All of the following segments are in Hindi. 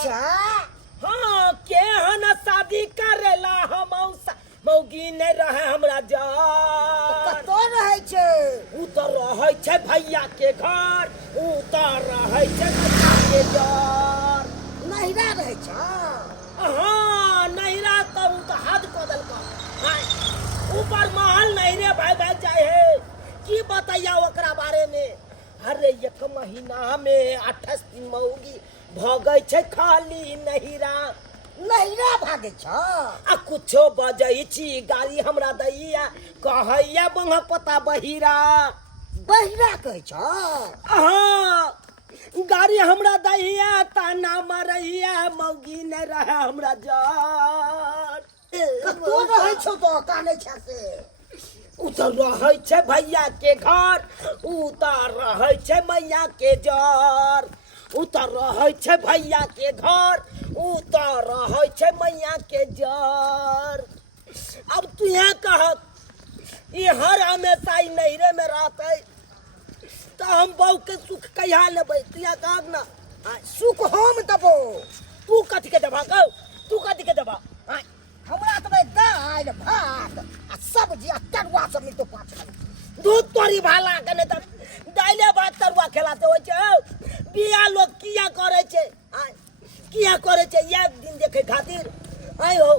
अच्छा हाँ के हन शादी करेला हम मौगी नहीं रहे हमरा जार कतो रहे छे उ तो रहे छे भैया के घर उ तो रहे छे भैया के जार नहिरा रहे छ हाँ नहिरा तो उ तो हद को दल का ऊपर महल नहिरे भाई भाई जाए है की बताइया ओकरा बारे में अरे एक महीना में 28 दिन मौगी भगै छे खाली नहिरा नहिरा भागे छ आ कुछो बजै छी गाड़ी हमरा दैया कहैया बंग पता बहिरा बहिरा कहे छ हाँ गाड़ी हमरा दैया ताना मारैया मौगी नहीं रहे हमरा जार कतो रहे छ तो काने छ से उतर रहे छे भैया के घर उतर रहे छे मैया के जार उतर रहे छे भैया के घर उतर रहे छे मैया के जार अब तू यहाँ कह ये हर हमेशा ही नहरे में रहते तो हम बहू के सुख कहिया लेबै तू यहाँ कह ना सुख हम दबो तू कथी के दबा कहो तू कथी के दबा हमरा तबे दाल भात आ सब्जी आ तरुआ सब में तो पाँच दूध तोरी भाला के नहीं तो दाइले भात तरुआ खिलाते हो छे बिया लोग किया करे छे किया करे छे एक दिन देखे खातिर आई हो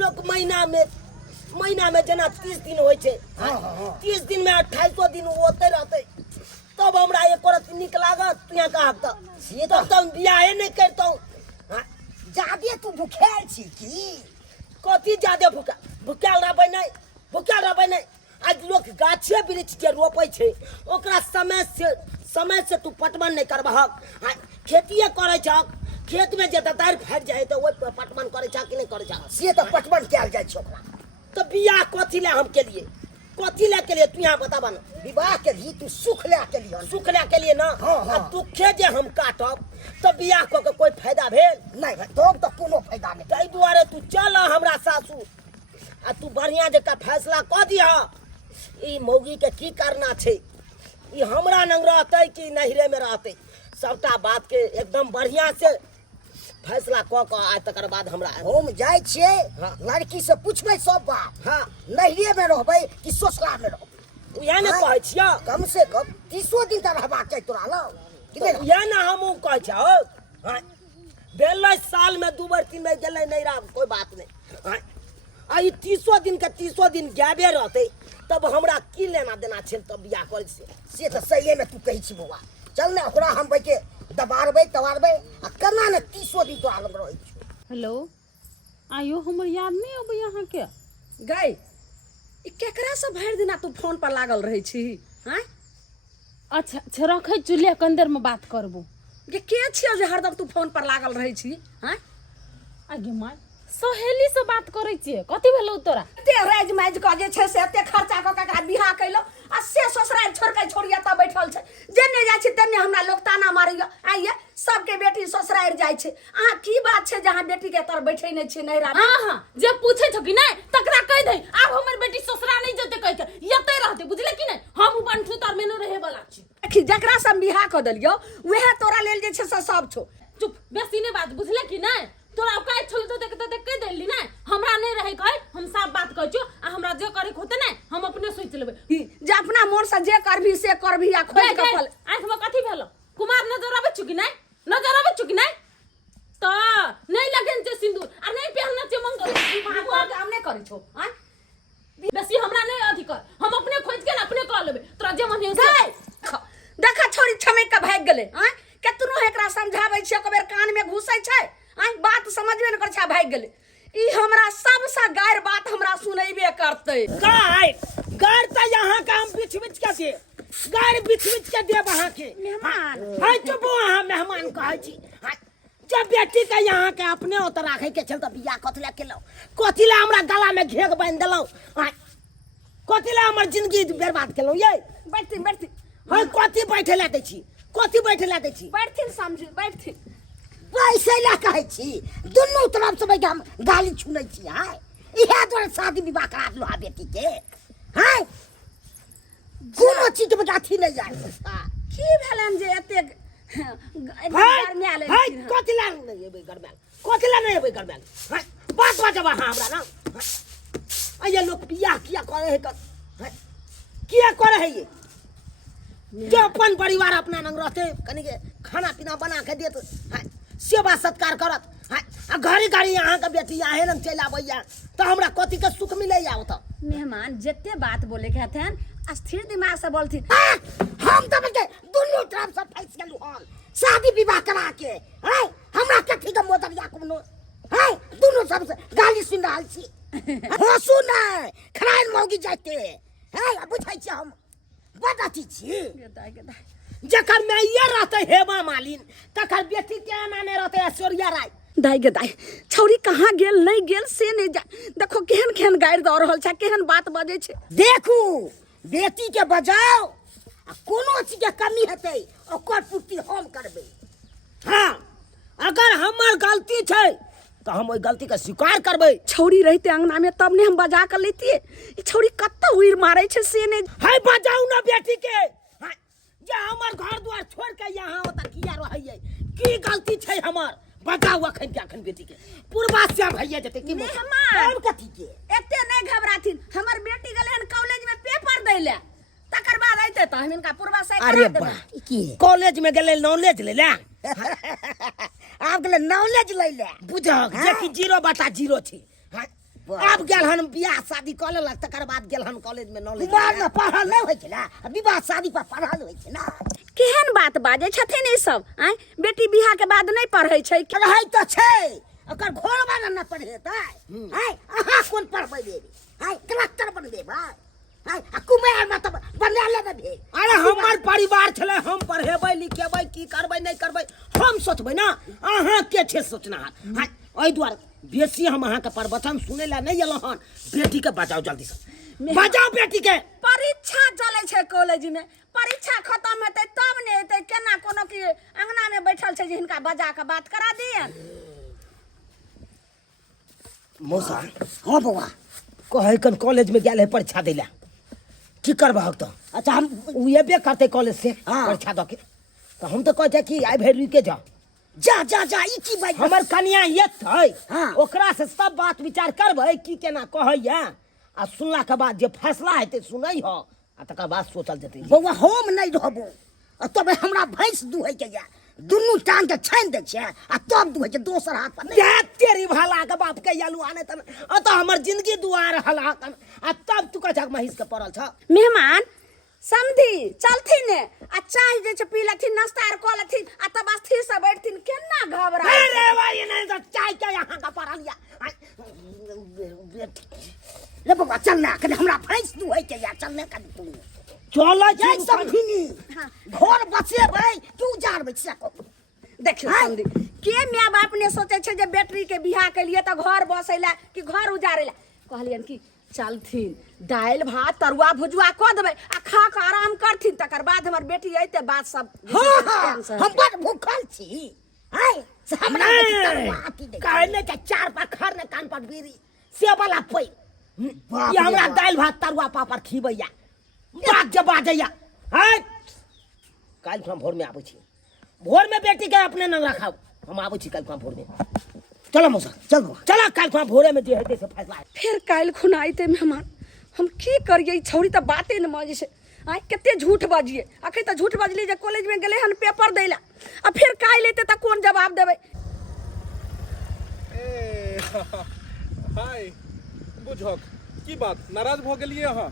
लोग महीना में जना 30 दिन होय छे 30 दिन में 28 दिन होते रहते तब हमरा एक औरत निक लागत तू यहाँ कहब तो तुम बियाहे नहीं करतो जादे तू भूखेल छी की कथी ज्यादा भूख्याल रहबै नहीं आज लोग गाछे वृक्ष के रोपे छे ओकरा समय से तू पटवन नहीं करबहक खेतिए करे छक खेत में जे दार फट जाए तो ओइ पटवन करे छक कि नहीं करे छक से तो पटवन कैल जाय छ ओकरा तो बियाह कथी ले हम के लिए कथी ले के लिए तू यहाँ बताबा ना विवाह के लिए तू सुख ले के लिए सुख ले के लिए ना हाँ। दुखे जे हम काटब तो बियाह को कोई फायदा भेल नहीं भाई तब तो कोनो फायदा नहीं ताहि दुआरे तू चल हमरा सासू आ तू बढ़िया जका फैसला क दिया ई मौगी के की करना छे ई हमरा नंग रहते कि नहिरे में रहते सबटा बात के एकदम बढ़िया से फैसला क आज तकर बाद हमरा हम जाय छिए हाँ। लड़की से पूछबे सब बात हाँ नहिरे में रहबे कि ससुराल में रहबे यह ना कहै छिया कम से कम 30 दिन तक रहबाक चाही तोरा ल कि नहीं यह ना हमहू कहै छौ हाँ बेलै साल में 2 बार 3 बार गेलै नहीं रह कोई बात नहीं हाँ आई 30 दिन के 30 दिन गायबे रहते तब हमरा की लेना देना छे तब बियाह करे से तो सही में तू कही छी बउआ चल ना ओकरा हम बैठे दबारबे तवारबे आ केना ने 30 दिन तो आलम रहै छी हेलो आयो हमर याद नहीं अब यहाँ के गई ई केकरा से भर दिना तू फोन पर लागल रही छी हैं अच्छा अच्छा रखे चुलिया कंदर में बात करबो के छियो जे हरदम तू फोन पर लागल रही छी हैं आगे माय सहेली से बात करे छिए कथि भेलौ तोरा ते राज मैज क जे छै से एते खर्चा क के बियाह कैलो आ से ससुराल छोड़ के छोड़िया त बैठल छै जेने जाय छै तेने हमरा लोग ताना मारैया आइए सबके बेटी ससुराल जाय छै अहाँ की बात छै जहां बेटी के तर बैठे नै छै नैरा हां हां जे पूछे छ कि नहीं तकरा कह दे अब हमर बेटी ससुरा नहीं जते कह के यते रहते बुझले कि नहीं हम अपन ठुतर में न रहे वाला छी देखी जकरा से बियाह क देलियो वहे तोरा लेल जे छै से सब छौ चुप बेसी ने बात बुझले कि नहीं तोरा का छल तो देख कह देली ना हमरा नहीं रहे कह हम सब बात कह छु आ हमरा जे करे होते ना हम अपने सोच लेबे जे अपना मन से जे करभी से करभी आ खोज के फल आंख में कथि भेलो कुमार नजर आवे छु कि नहीं तो नहीं लगन जे सिंदूर आ नहीं पहनना छै मंगल काम नहीं करे छौ हां बेसी हमरा नहीं अधिकार हम अपने खोज के अपने कह लेबे तोरा जे मन देखा छोरी छमे के भाग गेले हां केतनो एकरा समझाबै छै कबेर कान में घुसै छै हां बात समझबे न कर छै भाग गेले ई हमरा सबसे गायर बात हमरा सुनैबे करतै गायर त यहाँ का हम बिछ के दे गायर बिछ के देब अहाँ के मेहमान हाय चुप अहाँ मेहमान कहै छी जब बेटी के यहाँ के अपने ओत राखे के छल त बियाह कथले केलौ कथले हमरा गला में घेग बांध देलौ कथले हमर जिंदगी बर्बाद केलौ ये बैठती हाय कथि बैठे ला दै छी बैठथिन समझी बैठथिन पैसे ला कहै छी दुनू तरफ से हम गाली छुनै छी हाय इहे तोरा शादी विवाह करा दलो हा बेटी के हाय कोनो चीज के अथी नहीं जाय की भेलन जे एते गर्मी आले कथिला नहीं एबै गरमेल कथिला नहीं एबै गरमेल बात बाजबा हमरा ना ये लोग बियाह किया करे है किया करे है ये जो अपन परिवार अपना नंग रहते कनी के खाना पीना बना के देत सेवा सत्कार करत घड़ी घड़ी यहाँ का बेटी आहे न चल आबैया तो हमरा कथी के सुख मिले या तो मेहमान जत्ते बात बोले के हथन स्थिर दिमाग से बोलथि हम तो बजे दुनू तरफ से फंस गेलु हम शादी विवाह करा के है हमरा कथी के मोदरिया कोनो है दुनू सब से गाली सुन रहल छी हो सुन खराइन मौगी जाते है बुझाइ छी हम बता छी जकर में ये रहते हेमा मालिन तकर बेटी के नामे रहते ऐश्वर्या राय दाई गे दाई छौरी कहाँ गेल नहीं गेल से नहीं जा देखो केहन केहन गाड़ि दऽ रहल छै केहन बात बजे छै देखू बेटी के बजाओ कोनो चीज के कमी हेतै ओकर पूर्ति हम करबै हाँ अगर हमर गलती छै तो हम ओइ गलती के स्वीकार करबै छौरी रहते अंगना में तब ने हम बजा कर लेतिए ई छौरी कत्ता उइर मारै छै से नहीं है बजाऊ ना बेटी के जे हमर घर द्वार छोड़ के यहाँ ओतऽ किया रहैयै की गलती छै हमर बताऊ अखन के अखन बेटी के पूर्वाश्या भइए जेतै की मेहमान कथी के एते नहीं घबराथिन हमर बेटी गेलै हन कॉलेज में पेपर दै ले तकर बाद आइते त हम इनका पूर्वाश्या अरे बा की कॉलेज में गेलै नॉलेज ले ले आब गेलै नॉलेज लै ले बुझक जे कि 0/0 छै अब गेल हन बियाह शादी कऽ लेलक तकर बाद गेल हन कॉलेज में नॉलेज कुमार में पढ़ल नहीं होइ छै ना विवाह शादी पर पढ़ल होइ छै ना केहन बात बाजे छथिन ई सब आय बेटी बियाह के बाद नहीं पढ़ै छै रहै तऽ छै ओकर घर वाला न पढ़ेतै है अहाँ कोन पढ़बै बेबी है कलेक्टर बनबे है कुमार में तो बनाले न भे अरे हमर परिवार छले हम पढ़ेबै लिखेबै की करबै नहीं करबै हम सोचबै ना अहाँ के छै सोचना ओइ दुआरे बेसी हम अहाँ के प्रवचन सुनै ला नहीं एलौ हन बेटी के बजाओ जल्दी से बजाओ बेटी के परीक्षा चले छै कॉलेज में परीक्षा खत्म हेतै तब ने हेतै केना कोनो की अंगना में बैठल छै जे हिनका बजा के बात करा दियन मौसा हाँ बउआ कहै कन कॉलेज में गेल है परीक्षा दै ला की करबह तो अच्छा हम उ एबे करते कॉलेज से हाँ। परीक्षा दऽ के तो हम तो कहै कि आइ भरि रुके जा जा जा जा ई की बात हमर कन्या एतै हाँ। ओकरा से सब बात विचार करबै की केना कहैया आ सुनला के बाद जे फैसला हेतै सुनै हो आ तकर बाद सोचल जेतै बउआ हम नहीं रहबो तब हमरा भैंस दुहै के या दुनू टांग के छानि दै छियै आ तब दुहै छै दोसर हाथ पर जे तेरी भाला के बाप के यालू आने तन अत हमर जिंदगी दुआर हलाकन आ तब तू कह महिष के पड़ल छ मेहमान समधी चलथिन ने आ चाय जे छै पी लथिन नाश्ता आर कऽ लथिन आ तब स्थिर से बैठथिन केना घबरा अरे भाई नहीं तो चाय के यहाँ का पड़ल या ले बउआ चल ना कने हमरा भैंस दुहै के या चल ने कने तू चल जाय सब भिनी घर बचेबै तू जारबै से देखियो समधी के माय बाप ने सोचे छै जे बेटी के बियाह के लिए त घर बसैला कि घर उजाड़ैला कहलियन कि चलथिन दाल भात तरुआ भुजुआ कऽ देबै आ खा के आराम करथिन तकर बाद हमर बेटी अइते बात सब हाँ हम बड़ भूखल छी है से हमरा कहने के चार पखर ने कान पर बीरी से वाला पै ये हमरा दाल भात तरुआ पापड़ खिबैया बात जे बाजैया है काल हम भोर में आबै छी भोर में बेटी के अपने न रखाओ हम आबै छी काल भोर में चलो मौसा चलो काल भोरे में जे हेतै से फैसला फिर काल्हि खुना अइते मेहमान हम की करिए छौरी त बाते न माजे छै आइ कते झूठ बाजिए अखन त झूठ बाजली जे कॉलेज में गेले हन पेपर दैला आ फिर काल्हि अइते त कोन जवाब देबै हाय बुझक की बात नाराज भ गेलिए अहाँ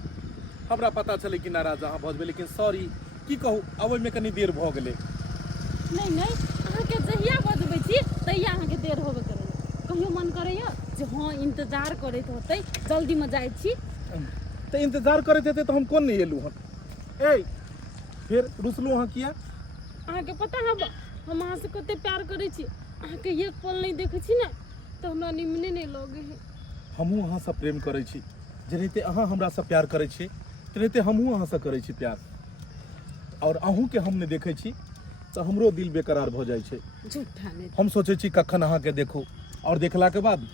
हमरा पता चले कि नाराज अहाँ भऽ जेबै लेकिन सॉरी की कहू अबै में कनी देर भऽ गेलै नहीं नहीं अहाँ के जहिया बजबै छी तहिया अहाँ के देर होबे करे कहियो मन करैया जे हाँ इंतजार करैत होतै जल्दी में जाइ छी तो इंतजार करैत हेतै तो हम कोन नहीं एलू हन ए फिर रुसलू अहाँ किया अहाँ के पता है हम अहाँ से कते प्यार करै छी अहाँ के एक पल नहीं देखै छी ना तो हमरा निमने नहीं लगे है हमहूँ अहाँ से प्रेम करै छी जेनाहिते अहाँ हमरा से प्यार करै छी तेनाहिते हमहूँ अहाँ से करै छी प्यार और अहूँ के हम नहीं देखै छी तो हमरो दिल बेकरार भऽ जाइ छै झूठा नहीं हम सोचै छी कखन अहाँ के देखू और देखला के बाद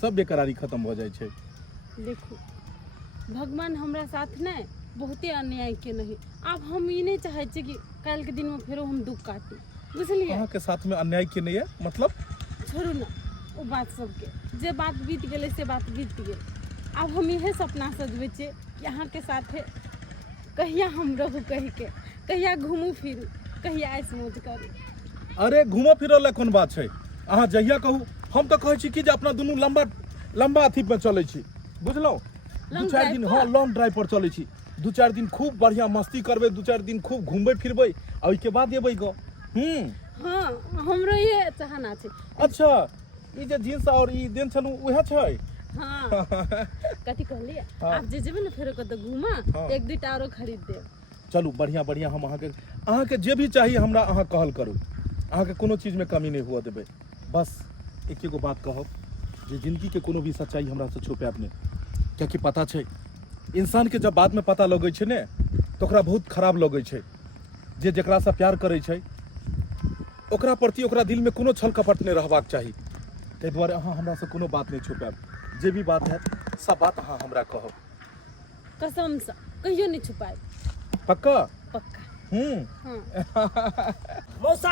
सब बेकरारी खत्म भऽ जाइ छै देखो भगवान हमरा साथ नहीं बहुते अन्याय के नहीं। अब हम ई नहीं चाहे छी कि कल के दिन में फेरो हम दुख काटी, बुझलिए? अहाँ के साथ में अन्याय के नहीं है मतलब? छोड़ू ना वो बात सबके, जे बात बीत गए से बात बीत गेल। अब हम यह सपना सजबे छे कि अहाँ के साथे कहिया हम रहू, कहिया घूमू फिरू, कहिया ऐश मौज करू। अरे घूमो फिरो ला कोन बात छै, अहाँ जहिया कहू। हम तो कहै छी कि जे अपना दुनू लंबा अथी पे चलै छी, बुझलौ? 2-4 दिन, हाँ लॉन्ग ड्राइव पर चलै छी। 2-4 दिन खूब बढ़िया मस्ती करबै, 2-4 दिन खूब घूमबै फिरबै आ ओइके बाद एबै ग। हाँ हमरो ये चाहना छे। अच्छा ई जे जींस और ई देन छलू उहे छै? हाँ कथी कहलिए? हाँ। आप जे जेबे ना फेरो कत घूमा, हाँ। 1-2टा औरो खरीद देब। चलू बढ़िया हम अहाँ के जे भी चाहिए हमरा अहाँ कहल करू। अहाँ के कोनो चीज में कमी नहीं हुआ देबै। बस एक एगो बात कहब जे जिंदगी के कोनो भी सच्चाई हमरा से छुपाएब नहीं, कियाकि पता छै इंसान के जब बाद में पता लगै छै ने तो ओकरा बहुत खराब लगै छै। जे जेकरा से प्यार करै छै ओकरा प्रति ओकरा दिल में कोनो छल कपट नहीं रहबाक चाही। ताहि दुआरे अहाँ हमरा से कोनो बात नहीं छुपाएब। जे भी बात है सब बात अहाँ हमरा कहब। कसम से कहियो नहीं छुपाए। पक्का? पक्का। हाँ। मौसा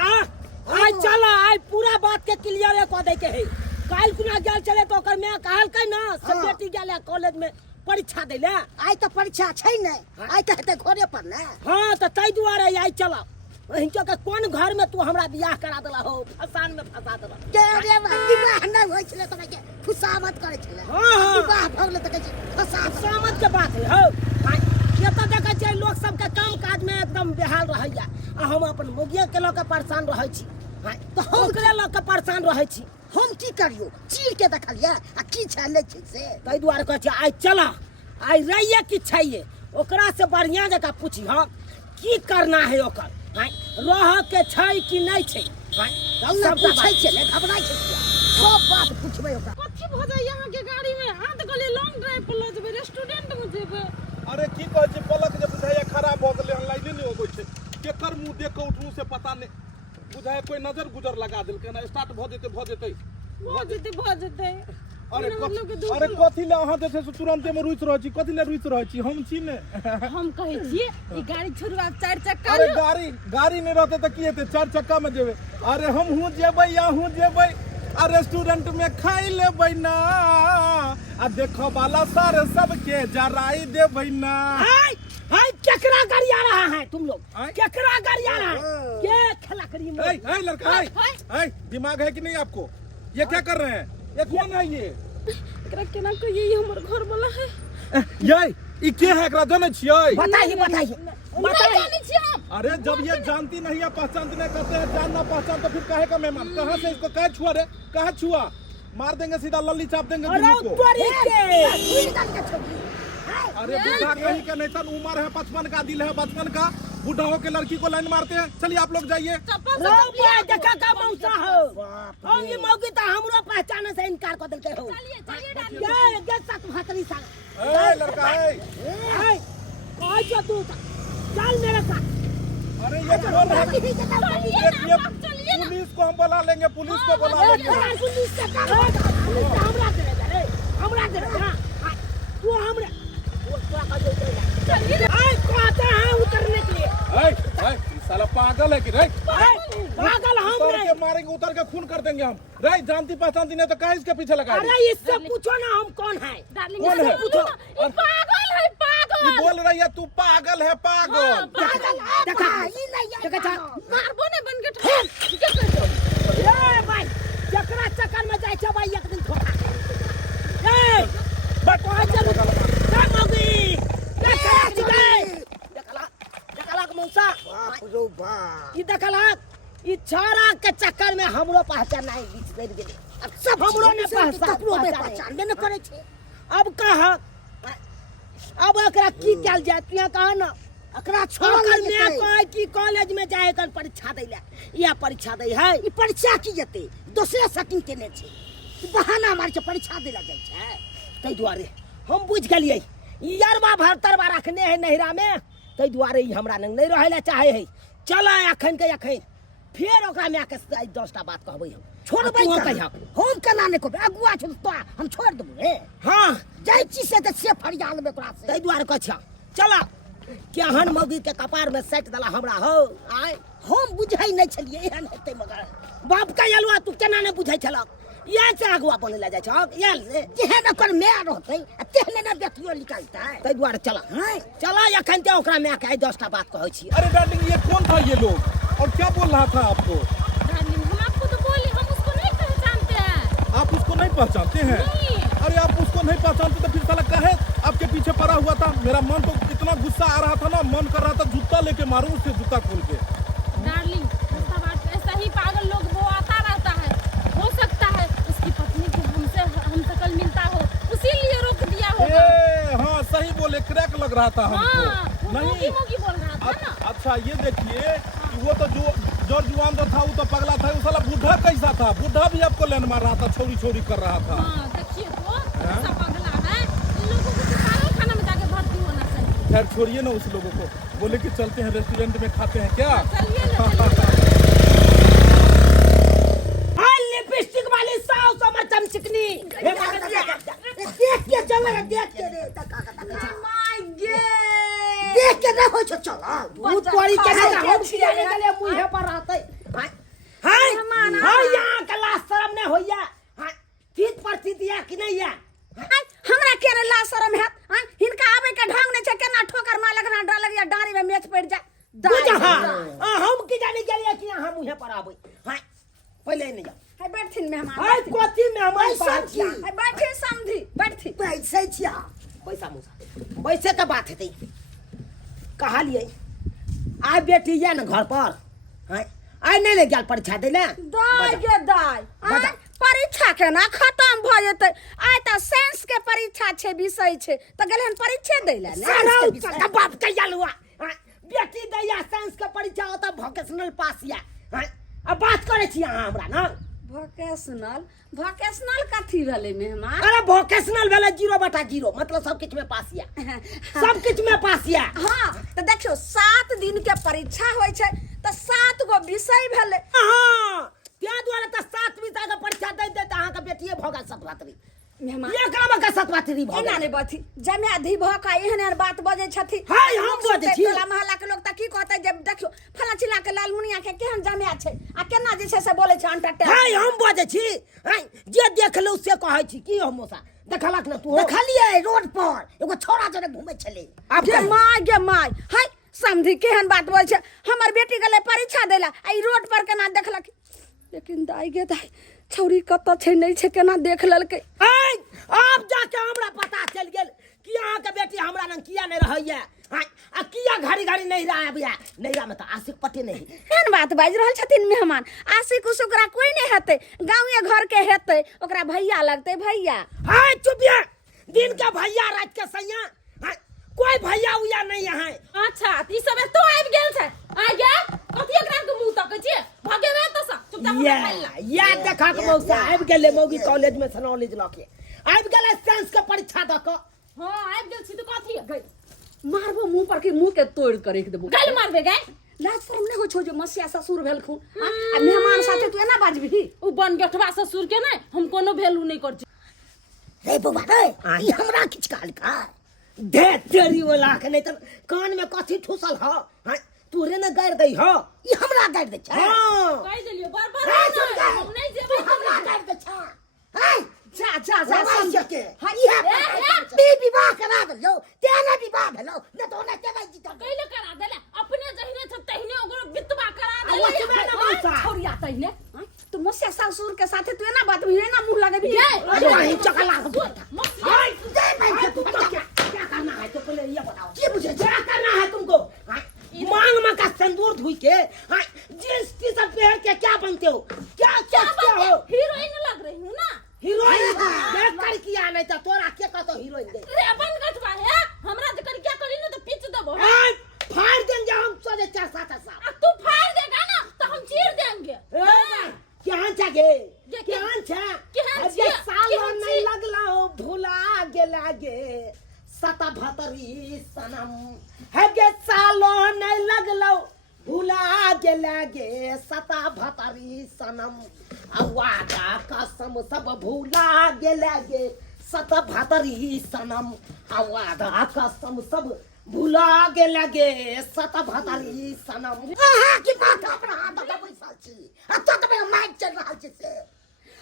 आज चला, आज पूरा बात के क्लियर कह दे के है। काल कुना गेल चले तो ओकर मैं कहलकै ना सब हाँ। बेटी गेले कॉलेज में परीक्षा दे ले। आइ तऽ परीक्षा छै ने, आइ तऽ हेतै घरे पर ने। हाँ तो तै दुआरे आज चला। हिंचो के कोन घर में तू हमरा बियाह करा देला हो, फसान में फंसा देला। के रे विवाह नहि होइ छलै तऽ के खुशामत करै छलै। हाँ, हाँ। विवाह भऽ गेलै तऽ कहै छै खुशामत। सामत के बात है हो। ये तो देखै छै लोग सबके काम काज में एकदम बेहाल रहैया आ हम अपन मुगिया के लऽ के परेशान रहै छी। तो हम ओकरे लऽ के परेशान रहै छी। हम की करियो? चीर के देखलियै आ की छै नहि छै से। ताहि दुआरे कहै छी आइ चला, आइ रहिए कि छैये ओकरा से बढ़िया जगह पूछी हम की करना है ओकर। रह के छै कि नहीं छै सब पूछै छै ने, घबराइ छै किया? सब बात पूछबै ओकरा। कथी भ जाय यहाँ के गाड़ी में? हां त कहलिए लॉन्ग ड्राइव पर ल जेबे, रेस्टोरेंट में जेबे। अरे की कहै छै पलक जे बुझाइया खराब भ गेलै, ऑनलाइन नहीं होबै छै। केकर मुंह देख के उठू से पता नहीं, बुझाइया कोई नजर गुजर लगा देलकै ना। स्टार्ट भ जेतै भ जेतै। अरे हम लोग के दुख अरे कथी ले अहाँ जे छै से तुरंते में रुइस रहै छी? कथी ले रुइस रहै छी? हम छी ने। हम कहै छियै ई गाड़ी छोड़ू, आप 4 चक्का अरे लो। गाड़ी नहीं रहते तो की हेतै? 4 चक्का में जेबै। अरे हम हूँ जेबै या हूँ जेबै आ रेस्टोरेंट में खाई लेबै ना आ देखो वाला सारे सबके जराई देबै ना। हाय हाय केकरा गाड़ी आ रहा है तुम लोग? आय? केकरा गाड़ी आ रहा है? ये खेला करी मोर। ए लड़का ए दिमाग है कि नहीं आपको? ये क्या कर रहे हैं? ये कौन है ये? एकरा केना कहिए ई हमर घर वाला है। ये ई के है? एकरा जानै छियै? बताइए नहीं जानी छी हम। अरे जब ये जानती नहीं है पहचानती नहीं करते हैं, जानना पहचान तो फिर काहे का मेहमान? कहाँ से इसको कहाँ छुआ रे? कहाँ छुआ? मार देंगे सीधा, लल्ली चाप देंगे अरे दुनू को। तोरी के सुन के छोड़ी। अरे बूढ़ा कहीं का नहीं था, उम्र है 55 का, दिल है 55 का। बूढ़ा हो के लड़की को लाइन मारते हैं। चलिए आप लोग जाइए। चप्पल रो से बे देखा का मौसा हो। हम ये मौकी त हमरो पहचाने से इनकार कर देलके हो। चलिए डाली। ये गेसा तू खतरी सा। ए लड़का है। हाय आज जा तू चल मेरे साथ। अरे ये कौन है? ये पुलिस को हम बुला लेंगे, पुलिस को बुला लेंगे। पुलिस से काम होगा। पुलिस से हमरा करे रे, हमरा करे हां। तू हमरे वो क्या कर देगा? चलिए हाय कहते हैं उतरने के लिए। ए साला पागल है कि रे? पागल हम उतर रे। के मारेंगे, उतर के खून कर देंगे हम। रे जानती पहचानती नहीं तो काहे इसके पीछे लगा दी? अरे इससे पूछो ना हम कौन है। डार्लिंग कौन है? पूछो। ई पागल है, ये पागल। बोल रही है तू पागल है, पागल। हाँ, पागल। देखा ई नहीं देखा मारबो ने बन के ठोक। क्या कर दो? ए भाई जकरा चक्कर में जाय छै भाई एक दिन धोखा ए बट वहां चल काम होगी देखला के मौसा बाप रो बाप। ई देखला ई छोरा के चक्कर में हमरो पहचान नहीं बीच दे गेले। अब सब हमरो ने ककरो नहीं पहचान पहचानबे न करै छै। अब कहा अब एकरा की कैल जाय? तू कहा ना एकरा ओकर छोड़ल मैं जेतै। कहे कि कॉलेज में जाए कर परीक्षा दै ले या परीक्षा दै है। ई परीक्षा की जेतै? दोसरे सेटिंग केने छै, बहाना मार के परीक्षा देला जाइ छै। तै दुआरे हम बुझ गेलियै यारबा भरतरबा रखने है नहिरा में। तै दुआरे ई हमरा लंग नहीं रहे ला चाहे है। चला अखन के अखन फिर ओकरा में के 10टा बात कहबै हम। छोड़बै तू कहिया? हम केना नहि कहबै? अगुआ छै तो हम छोड़ देबै रे। हां जाइ छी से तऽ से फरियाल में ओकरा से। तै दुआरे कह छ चला केहन मौगी के कपार में सेट दला हमरा हो आय हम बुझै नहीं छलिए एहन हेतै मगर बाप का अलुआ तू केना नहीं बुझै छलक या से अगुआ बने ला जाय छक याल से जेहन ओकर माय रहतै तेहने ने बेटियो निकलतै। तै दुआरे चला चला एखन ते ओकरा माय के 10टा बात कहै छी। अरे डार्लिंग ये कौन था ये लोग और क्या बोल रहा था आपको? डार्लिंग हम आपको तो बोले हम उसको नहीं पहचानते हैं। आप उसको नहीं पहचानते हैं? नहीं। अरे आप उसको नहीं पहचानते तो फिर साला काहे आपके पीछे पड़ा हुआ था? मेरा मन तो इतना गुस्सा आ रहा था ना, मन कर रहा था जूता लेके मारूं उसे, जूता खोल के। डार्लिंग ऐसा बात ऐसा ही पागल लोग वो आता रहता है, हो सकता है उसकी पत्नी की हमसे कल मिलता हो इसीलिए रोक दिया होगा। हाँ सही बोले, क्रैक लग रहा था हमको। हाँ वो मोगी मोगी बोल रहा था ना। अच्छा ये देखिए कि वो तो जो जुआन जो था वो तो पगला था, वो साला बुढ़ा कैसा था? बुढ़ा भी आपको लेन मार रहा था, छोरी छोरी कर रहा था। हाँ देखिए तो ऐसा पगला है, इन लोगों को पागल खाना में जाके भर्ती होना चाहिए। खैर छोड़िए ना उस लोगों को, बोले कि चलते हैं रेस्टोरेंट में खाते हैं क्या? चलिए ना चलिए। हाय लिपस्टिक वाली साव समर चमचिकनी देख के चल रे, देख के रे माय गे देख के रहो चल भूत पड़ी के ना हम खियाने के लिए मुंह पर रहतै हाय हाय हाय यहां के लाश शर्म ने होइया हाय तीत पर तीतिया कि नहीं या हमरा के रे ला शरम है हिनका आवे के ढंग ने छै केना ठोकर मार लगना डर लगिया डारी में मैच पड़ जाए। बुझा हम की जाने गेलिए कि यहां मुंह पर आबै हाय पहले नहीं जा हाय बैठथिन मेहमान हाय कोथी में हम सब्जी हाय बैठे समधी बैठथिन पैसे छिया पैसा मुसा पैसे का बात हेतै कहा लिए आ बेटी या ना घर पर हाय आइ नहीं ले गेल परीक्षा दै ले दाय गे दाय परीक्षा केना खत्म भ जेतै आइ त साइंस के परीक्षा छै विषय छै त गेलहन परीक्षा दै ले सारा बाप के यालुआ बेटी दैया साइंस के परीक्षा होता वोकेशनल पास या अब बात करे छी अहाँ हमरा ना वोकेशनल कथी भेलै मेहमान? अरे वोकेशनल भेलै 0/0 मतलब सब किछ में पास या सब किछ में पास या हाँ त देखियो 7 दिन के परीक्षा होय छै त 7 गो विषय भेलै। हां त्या द्वारा त 7 विषय के परीक्षा दै दे त अहाँ के बेटिए भगल सतवात्री मेहमान ये काम का सतवात्री भगल एना नै बथी जमाधी भ का एहन बात बजै छथि। हाय हम बजै छी टोला मोहल्ला के लोग त की कहतै जब देखियो फला चिल्ला के लालमुनिया के केहन जमा छै आ केना जे छै से बोलै छै अंटटे। हाय हम बजै छी हाय जे देखलौ से कहै छी की हम मोसा देखलक न तू देखलिए रोड पर एगो छोरा जने घुमै छले। अब गे माय हाय समझी केहन बात बोल छै हमर बेटी गेलै परीक्षा देला आ ई रोड पर केना देखलक लेकिन दाई गे दाई छौरी कत छै नहीं छै केना देख ललकै। अब जाके हमरा पता चल गेल कि अहाँ के बेटी हमरा लंग किया नहीं रहैया आ किया घड़ी घड़ी नहीं रहैया नैरा में त आशिक पटे नहीं एहन बात बाज रहल छथिन मेहमान आशिक उस ओकरा कोई नहीं हेतै गांवे घर के हेतै ओकरा भैया लगतै भैया। हाय चुपिया दिन के भैया रात के सैया कोई भैया उया नहीं है। अच्छा ई सब तो आबि गेल छै आ गे कथि एकरा के मुंह तकै छी भागे रे त सब चुपचाप या देखा के मौसा आबि गेले मौगी कॉलेज में से नॉलेज लके आबि गेले साइंस के परीक्षा द के। हां आबि गेल छी त कथि गई मारबो मुंह पर के मुंह के तोड़ कर रख देबो गल मारबे गई लाज शरम नहीं हो छो जे मसिया ससुर भेलखुन आ मेहमान साथे तू एना बाजबी उ बन गेठवा ससुर के नहीं हम कोनो वैल्यू नहीं कर छी। रे बुआ रे ई हमरा किछ कहल का दे तेरी वाला के नहीं त कान में कथि ठुसल ह तोरे न गाड़ दई ह ई हमरा गाड़ दे छै। हां कह देलियो बार हम नहीं जेबै हमरा गाड़ दे छै। हाय जा जा जा समझ के हाय विवाह करा दलो तेने विवाह भेलो न तो न केबै जी त कैले करा देले अपने जहिने छ तहिने ओकरो बितवा करा वो चुपे न मौसा छौरिया तइने तू मसिया ससुर के साथे तू एना बात भी एना मुंह लगेबी अरे वही चकला हाय दे मैं तू तो क्या करना है तो पहले ये बताओ की बुझे क्या करना है तुमको मांग में का सिंदूर धुई के जींस टी शर्ट पहन के क्या बनते हो क्या सोचते हो हीरोइन लग रही हूं ना हीरोइन देख कर किया नहीं तो तोरा के का तो हीरोइन दे रे बन गठवा है हमरा जे कर क्या करी ना तो पिच देबो फाड़ देंगे हम सोचे 4-7 साल तू फाड़ देगा ना तो हम चीर देंगे क्या चाहे क्या केहन ये छियै? साल केहन नहीं छी? लगला भुला गेला गे सता भतरी सनम है गे सालो नहीं लगलो भुला गेला गे सता भतरी सनम वादा कसम सब भुला गेला गे सता भतरी सनम वादा कसम सब भुला के लगे सत भतारी सनम आहा की बात अपना हाथ का पैसा छी आ तो तबे माइक चल रहा छी से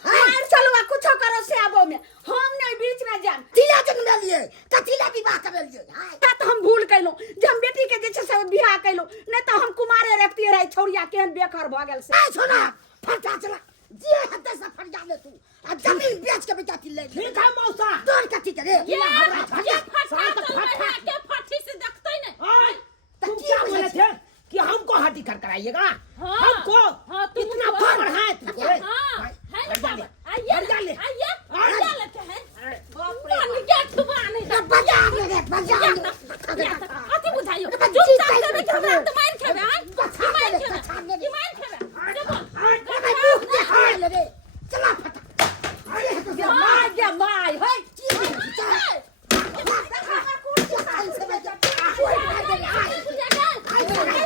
मार चलवा कुछ करो से आबो में हम नहीं बीच में जान तिला जन्म लिए कथिला विवाह कर लिए हां बात हम भूल कैलो जे हम बेटी के जे छै से बियाह कैलो नहीं तो हम कुमारे रखती रहे छौरिया केहन बेकार भ गेल से आ सुना फटा चला जे हते से फट जा ले तू आ जमीन बेच के बेटा ले ठीक है मौसा तोर कथि करे ये फटी से देखते नहीं तुम क्या बोले थे कि हमको हड्डी कर कराइएगा हाँ, हमको हाँ, तुम इतना तो- पावर है तुमको हाँ, है ना हट जा ले। बाबा? आइए हट जा ले। आइए हट क्या लेते हैं कौन क्या छुपाने ना बजा ले बजा अति बुझाइयो बच्ची चुपचाप कैसे से बैठा बैठो है? तो मार खेबे हैं बचा मार ले, खेबे बचा ले। मार खेबे देखो मैं मुंह के हाल ले चला फटा अरे तो माय गे माय हे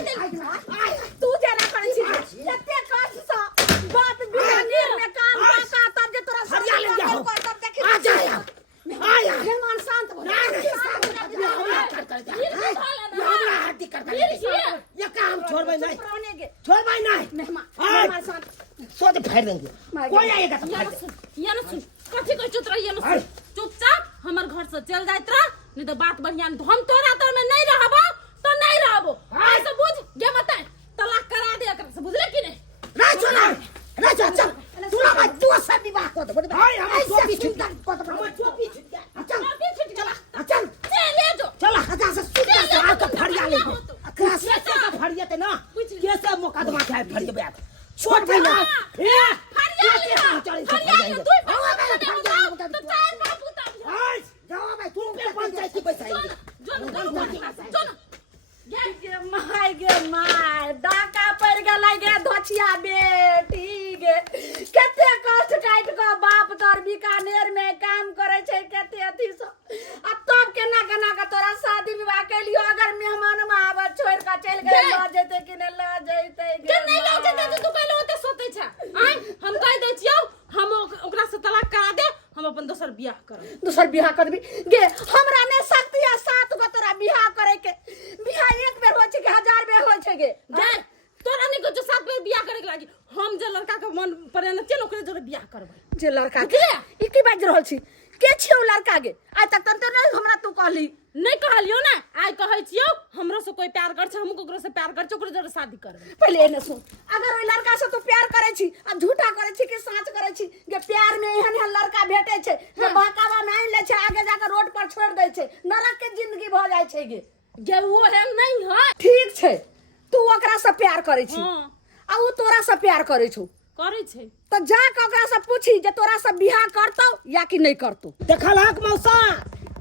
तू जना करे छी जते काज सा बाप बिहानी में काम का तब जे तोरा हरियाणा जा हो। तब देखी आ जा आया मेहमान शांत हो हमरा हड्डी कर ये काम छोड़बै नहीं पुराने गे छोड़बै नहीं मेहमान शांत सोच फाड़ देंगे कोई आएगा तो फाड़ देंगे ये न सुन कथी कह चुत रही ये न सुन चुपचाप हमर घर से चल जाइत रह नहीं तो बात बढ़िया नहीं तो हम तोरा तर में नहीं रहबो तो नहीं रहबो ऐसे बुझ गे मत तलाक करा दे एकरा से बुझले कि नहीं ना चला ना चल तूला मैं तू से विवाह कर दे हाय, हम ऐसे चोपी चिंता कर दे हम चोपी छूट गया चल अभी छुट गया चल ले जो चला आजा से सुन से आके फड़िया ले क्लास कैसे का फड़िया ते ना कैसे मुकदमा के फड़िया बैठ छोड़ भाई ना ए फरिया ले फरिया ले तू तो चार बाबू तब हाय जाओ भाई तू तुम पे पंचायत की पैसा आएंगे जो गे माय डाका पड़ गेल गे धोचिया बेटी गे कते कष्ट काट के बाप तोर बीकानेर में काम करे छै कते अथी सब आ तब केना केना के तोरा शादी विवाह कैलियो अगर मेहमान में आवे छोड़ के चल गए ल जेते कि न ल जइते के नहीं ले जते तू कहले होते सोते छ आइ हम कह दे छियौ हम ओकरा से तलाक करा दे हम अपन दोसर बियाह करब दूसर बियाह करबी गे हमरा ने शक्ति है 7 गो तोरा बियाह करे के बियाह एक बेर होय छै कि 1000 बेर होय छै गे गे तोरा नहीं कुछ 7 बेर बियाह करे के लागी हम जे लड़का के मन पड़े न चल ओकरे जोरे बियाह करबै जे लड़का के ई की बाज रहल छी के छियौ लड़का गे आज तक तो नहीं हमरा तू कहली नहीं कहलियो ना आइ कहै छियौ हमरो से कोई प्यार कर छ हम ओकरो से प्यार कर छ ओकरे जोरे शादी करबै पहले एने सुन अगर ओइ लड़का से तू प्यार करे छी आ झूठा करे छी कि सच करे छी जे प्यार में एहन एहन लड़का भेटे छै जे बहकावा में आइन ले छै आगे जाकर रोड पर छोड़ दे छै नरक के जिंदगी भ जाय छै गे गे वो है नहीं है ठीक छै तू ओकरा से प्यार करे छी हां आ उ तोरा से प्यार करे छौ करे छै तो जाके ओकरा से पूछी जे तोरा से बियाह करतौ या कि नहीं करतौ देखलक मौसा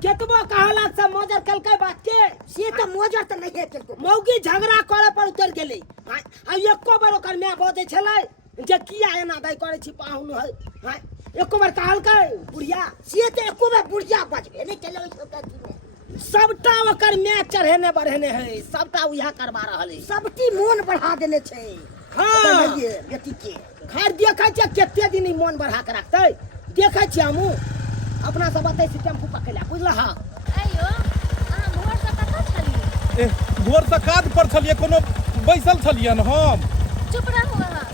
केतबो कहला से मोजर कलकै बात के से तो मोजर तो नहीं है केको मौगी झगड़ा करे पर उतर गेलै आ एको बार ओकर माय बजै छलै जे किया एना दाइ करै छी पाहुन है एको बार कहलकै बुढ़िया से तो एको में बुढ़िया बजबे नहीं चले छोटा में सबटा ओकर माय चढ़ेने बढ़ेने है सबटा उहा करबा रहल है सबटी मोन बढ़ा देने छै हाँ ये बेटी के खैर देखै छियै केते दिन ई मोन बढ़ा के रखतै देखै छियै हमहूँ अपना सब बतै छी टेम्पू पकड़ला बुझलह अयो अहाँ घर से कतऽ छलियै भोर से काज पर छलिए कोनो बैसल छलिए न हम चुप रहू अहाँ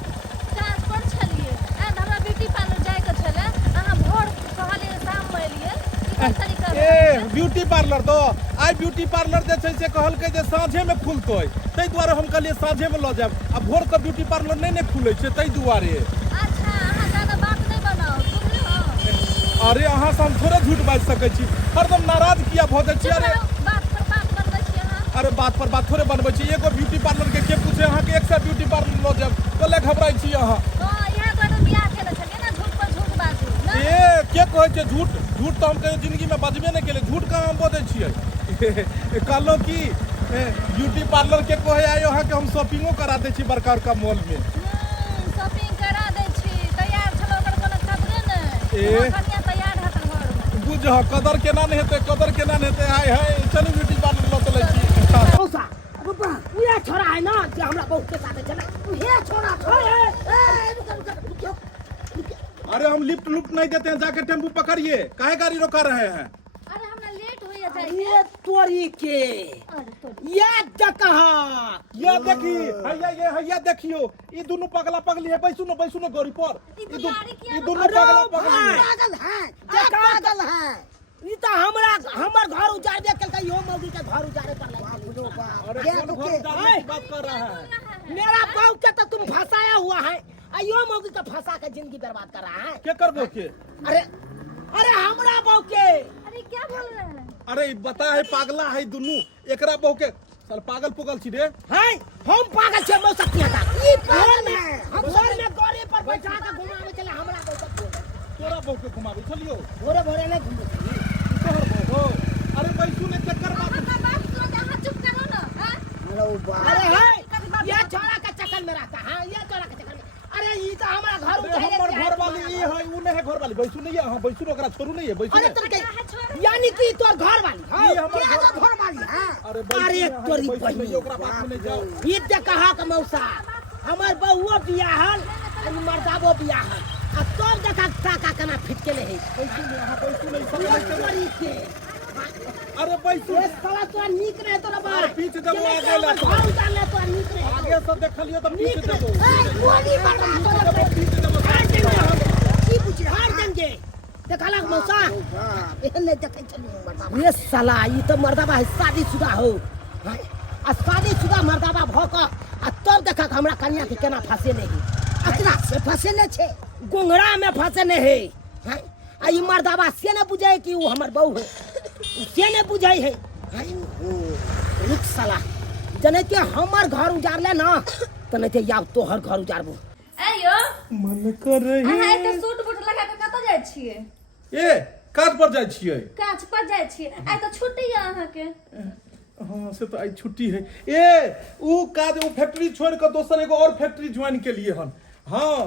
काज पर छलियै हमरा ब्यूटी पार्लर जाय के छलै अहाँ भोर कहलियै शाम में एलियै ई कोन तरीका ए ब्यूटी पार्लर तो आई ब्यूटी पार्लर जे छै से कहलकै जे साँझे में खुलतै ताहि दुआरे हम कहलिए साँझे में लऽ जाब आ भोर के ब्यूटी पार्लर नहीं खुलै छै ताहि दुआरे अच्छा अहाँ ज्यादा बात नहीं बनाओ सुनलियै अरे अहाँ से हम थोड़े झूठ बाजि सकै छी हरदम नाराज किया भऽ जाइ छी अरे बात पर बात बनबै छी अहाँ अरे बात पर बात थोड़े बनबै छी एगो ब्यूटी पार्लर के पूछे अहाँ के 100 ब्यूटी पार्लर लऽ जाब कले घबराई छी अहाँ तो इहे दुआरे बियाह केने छलियै ना झूठ पर झूठ बाजू ना ए के कहै छै झूठ झूठ तो हम कहियो जिंदगी में बजबे नहीं केले झूठ कहाँ हम बजै छियै कहलहुँ कि ब्यूटी पार्लर के कहे आयो अहाँ के हम शॉपिंगो करा दै छी बड़का बड़का मॉल में शॉपिंग करा दै छी तैयार छलो ओकर कोनो खबरे नहि ए। कन्या तैयार हैत घर में बुझ कदर केना नहीं हेतै कदर केना नहीं हेतै हाय हाय चलू ब्यूटी पार्लर लऽ चलै छी मौसा उहे छोरा है ना जे हमरा बहुत के साथे चलै हे छोड़ा ए रुक अरे हम लिफ्ट लुफ्ट नहीं देते हैं जाके टेम्पू पकड़िए काहे गाड़ी रोका रहे हैं अरे हमरा लेट हो जाता है तोरी के अरे तो याद जा कहाँ ये देखी हैया देखियो ई दोनों पगला पगली है बैसू न गौरी पर ई दोनों पगला पगली है पागल है देखा? पागल है ई तो हमर घर उजाड़ दे के यो मौगी के घर उजाड़े पर लगा अरे ये कौन तो घर के- उजाड़ने की बात कर रहा है मेरा बहू के तो तुम फंसाया हुआ है यो मौगी के फंसा के जिंदगी बर्बाद कर रहा है के करबो के अरे अरे हमरा बहू के अरे क्या बोल रहे हैं अरे ई बता है पागला है दोनों एकरा बहु के साल पागल पुगल छी रे हैं हम पागल छे मौसा किया था ई पागल है हम घर में गोरे पर बैठा के घुमावे चले हमरा को सब तोरा बहु के घुमाबे चलियो भोरे भोरे नहीं घूमे तोहर बहु अरे बैसू ने चक्कर बात अपना बात सुनो जहाँ चुप करो ना हाँ? हेलो बा अरे है ये छोरा के चक्कर में रहता है ये छोरा के चक्कर में अरे ई तो हमारा घर अरे हमर घर वाली ई है ऊ नहीं है घर वाली बैसू नहीं है हां बैसू ओकरा छोड़ू नहीं है बैसू अरे नहीं तेरे के यानी कि तोर घर वाली हाँ ई हमर क्या घर तो घर वाली है अरे अरे तोरी बैसू बहिनी। नहीं ओकरा बात में नहीं जाओ ई ते कहा के मौसा हमर बहुओ बियाहल आ मर्दाबो बियाहल आ तब देखा टाका केना फिट के ले बैसू नहीं हां बैसू नहीं सब ये नहीं तोरी के अरे बैसू ये साला तो नीक रहे तोरा बा अरे पीछे जब वो आगे ला तो। घर उतार ले तो नीक रहे आगे से देखलियो तो पीछे नीक देबो रहे गोली मारना पीछे देबो हार देंगे हम की पूछे हार देंगे देखला मौसा एहने देखे चली मरदा ये साला ई तो मर्दाबा है शादीशुदा हो हैं? आ शादीशुदा मर्दाबा भ क आ तब देखा के हमरा कन्या के केना फंसे नहीं अकरा से फंसे न छे गोंगड़ा में फंसे नहीं है हैं? आ ई मर्दाबा से न बुझे कि वो हमर बहू है से न बुझे है हैं? एक साला जने के हमर घर उजाड़ ले ना तने ते या तोहर घर उजाड़बो ए यो मन कर अहाँ एते सूट बूट लगा के कतऽ जाइ छियै ए काज पर जाइ छियै काज पर जाइ छियै आइ तऽ छुट्टी यऽ अहाँके हाँ से तो आज छुट्टी है ए ऊ काज ऊ फैक्ट्री छोड़ कर दोसर एगो और फैक्ट्री ज्वाइन के लिए हन हाँ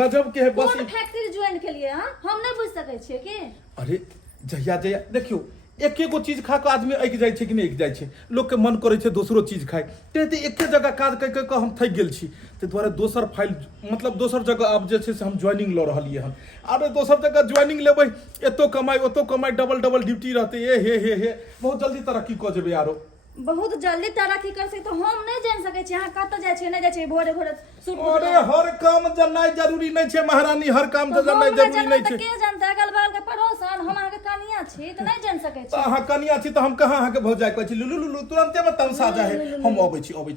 गजब के है बस कोन फैक्ट्री ज्वाइन केलियै हाँ हम नहीं बुझ सकै छियै की अरे जहिया देखियो एक एगो चीज खा के आदमी अइक जाइ छै कि नहीं अइक जाइ छै लोग के मन करे छै दोसरो चीज खाय ते एके जगह काज कऽ के हम थक गेल छी ते दुआरे दोसर फाइल मतलब दोसर जगह अब जे छै से हम ज्वाइनिंग लऽ रहलियै हन अरे दोसर जगह ज्वाइनिंग लेबै एतो कमाई डबल ड्यूटी रहते हे बहुत जल्दी तरक्की कऽ जेबै आरो बहुत जल्दी तरक्की कर सकते हम नहीं जान सकै छी अहाँ कतऽ जाइ छियै नहीं जाइ छियै भोरे भोरे सूट बूट अरे लगा हर काम जाननाइ जरूरी नहीं छै महारानी हर काम तो जाननाइ हम जरूरी जानबै नहीं तऽ छै के जानतै अगल बगल के पड़ोसन हम अहाँके कनिया छी तऽ नहीं जान सकै तो छी अहाँ कनिया छी तो हम कहाँ अहाँके भौजाइ कहै छी लुलु तुरंते में तमसा जाए हम अबै छी अबै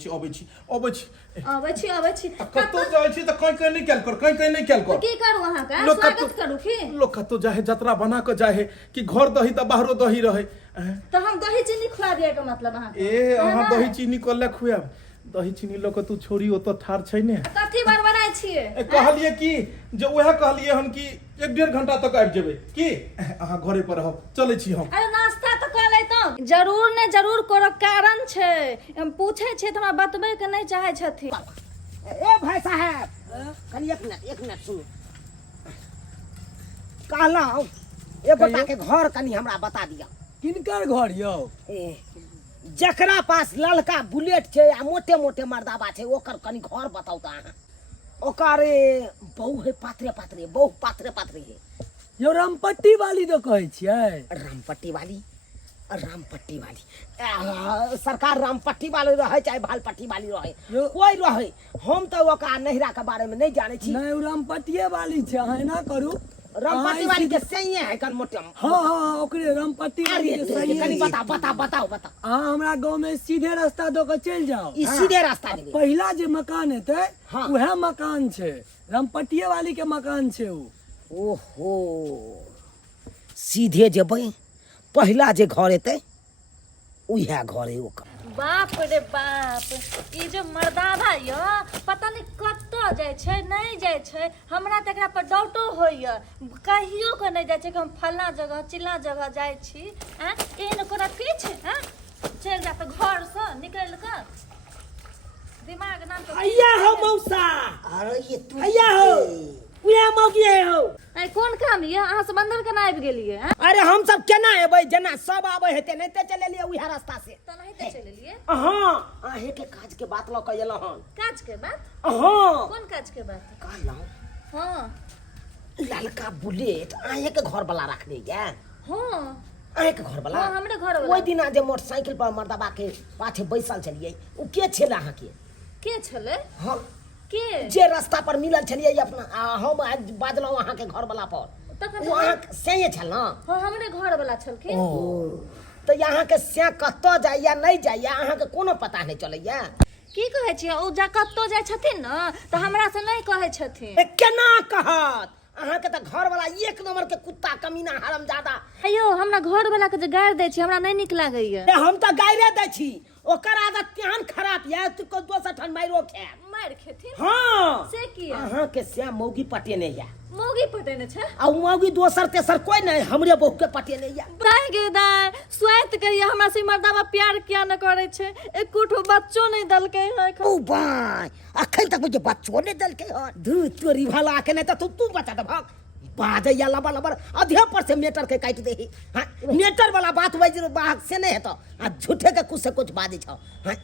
छी कतौ जाइ छी तो कहीं नहीं कैल कर कहीं नहीं कैल तो कर की करू अहाँके लोग स्वागत कतौ- करू की लोग कतौ जाए जतरा बना के जाए कि घर दही तो बाहरो दही रहे तो हम दही चीनी खुआ दिए के मतलब अहाँके ए अहाँ है ना? दही चीनी कल्ले खुआब दही चीनी लोग तू छोड़ी ओतो ठार छै ने कथी बड़बड़ाइ छियै कहलिए कि जे उहे कहलिए हम कि 1.5 घंटा तक आबि जेबै की अहाँ घरे पर रहब चलै छी हम अरे नाश्ता तो कर लेतौ जरूर ने जरूर कोनो कारण छै हम पूछे छियै तऽ हमरा बतबै के नहीं चाहे छथिन ए भाई साहब कनी एक मिनट सुनो कहलौं एगो के घर कनी हमरा बता दिया किनकर घर यौ ए जकरा पास ललका बुलेट छै आ मोटे मोटे मर्दाबा छै ओकर कनी घर बताउ त अहाँ ओकर बहु है पात्रे है यौ रामपट्टी वाली तो कहै छियै रामपट्टी वाली सरकार रामपट्टी वाली रहे चाहे भालपट्टी वाली रहे यो- कोई रहे हम तो ओकरा नहिरा के बारे में नहीं जाने छी नहीं ओ रामपट्टिये वाली छै अहाँ एना करू रामपट्टी अहाँ वाली सीधे- के सही है कन मोटे हाँ ओकरे रामपट्टी वाली अरे के सही कनी है। बताओ अहाँ हमरा गांव में सीधे रास्ता दो के चल जाओ ई सीधे रास्ता जेबै पहिला जे मकान हेतै हाँ। उहे मकान छै रामपट्टिये वाली के मकान छै उ ओहो सीधे जेबै पहिला जे घर हेतै उहे घर है ओकर बाप रे बाप ई जो मर्दाना य पता नहीं कतऽ जाइ छै नहीं जाइ छै हमरा तऽ एकरा पर डाउटो होइए कहियो के नहीं जाइ छै कि हम फल्ला जगह चिल्ला जगह जाइ छी हैं एहन कोनो किछु हैं चलि जा तऽ घर से निकल कऽ दिमाग नाम के हैया हो मौसा अरे ये तू हैया हो उहे मौगी है हो आई कोन काम ये अहाँ से बंदर केना आबि गेलियै हैं अरे हम सब केना एबै जेना सब आबै हेतै नहीं ते चले लिए उहे रास्ता से तऽ नहीं तऽ चलि एलियै हाँ अहे के काज के बात लऽ के एलहुँ हन काज के बात हाँ कोन काज के बात कहलहुँ हाँ ललका बुलेट अहे के घर वाला रखने ये हाँ अहे के घर वाला हाँ, हमरे घर वाला। ओइ दिन जे मोटरसाइकिल पर मर्दबा के पाछे बैसल छलिए उ के छले अहाँ के छले हम के जे रास्ता पर मिलल छलिए अपना हम आज बाजलहुँ अहाँ के घर वाला पर तखन वो अहाँ से छल ना हाँ हमरे घर वाला छलखिन तो यहाँ के से कत्तो जाइया नहीं जाइया अहाँ के कोनो पता नहीं चलैया की कहै छियै ओ जा कत्तो जाइ छथिन न तऽ हमरा से नहीं कहै छथिन केना कहत अहाँ के तो घर वाला एक नंबर के कुत्ता कमीना हरामजादा अयो हमरा घर वाला के जे गारि दै छी हमरा नहीं नीक लागैया हम तो गायरे दै छी ओकर आदत केहन खराब ये तू को दोसर ठन माइरो खे मारि खेथिन हाँ से किया अहाँ के से मौगी पटेने या मौगी पटेने छै आ मौगी दोसर तेसर कोई नहीं हमरे बहू के पटेने या दाय गे दाय स्वात कहिया हमरा से मर्दावा प्यार किया न करे छै एकोठो बच्चो नहीं दलकै है ओ भाई अखन तक मुझे बच्चों ने दल के हन धू तोरी भला के नहीं तो तू बचा दे भाग बाजे या लबा लबर अधे पर से मेटर के काट दे हां मेटर वाला बात वज बाहक से नहीं हेतो आ झूठे के कुछ से कुछ बाजे छौ हां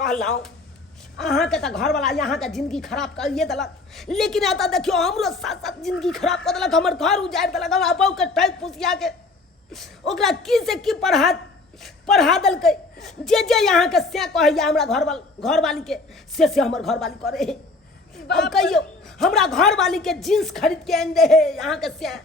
कहलौ अहाँ के तो घर वाला यहाँ के जिंदगी खराब करिए दलक लेकिन आता देखियो हमरो साथ साथ जिंदगी खराब कर दलक हमर घर उजाड़ दलक हम अबौ के टाइप पुसिया के ओकरा की से की पढ़ा दलकै जे यहाँ के से कहैया हमरा घर वाली के से हमर घर वाली करे अब कहियो हमरा घर वाली के जींस खरीद के आन दे है यहाँ के से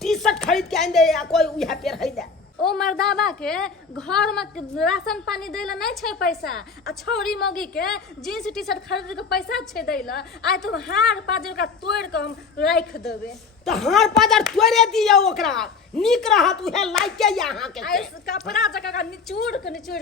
टी शर्ट खरीद के आन दे या कोई उहे पेर है ले ओ मर्दावा के घर में राशन पानी दैला नहीं छै पैसा आ छौरी मौगी के जींस टी शर्ट खरीद के पैसा छै दैला आइ तुम हार पाजर का तोड़ के हम राख देबे तो हार पाजर तोड़े दियो ओकरा नीक रहत उहे लाइक के यहाँ के आइ कपड़ा जका का निचोड़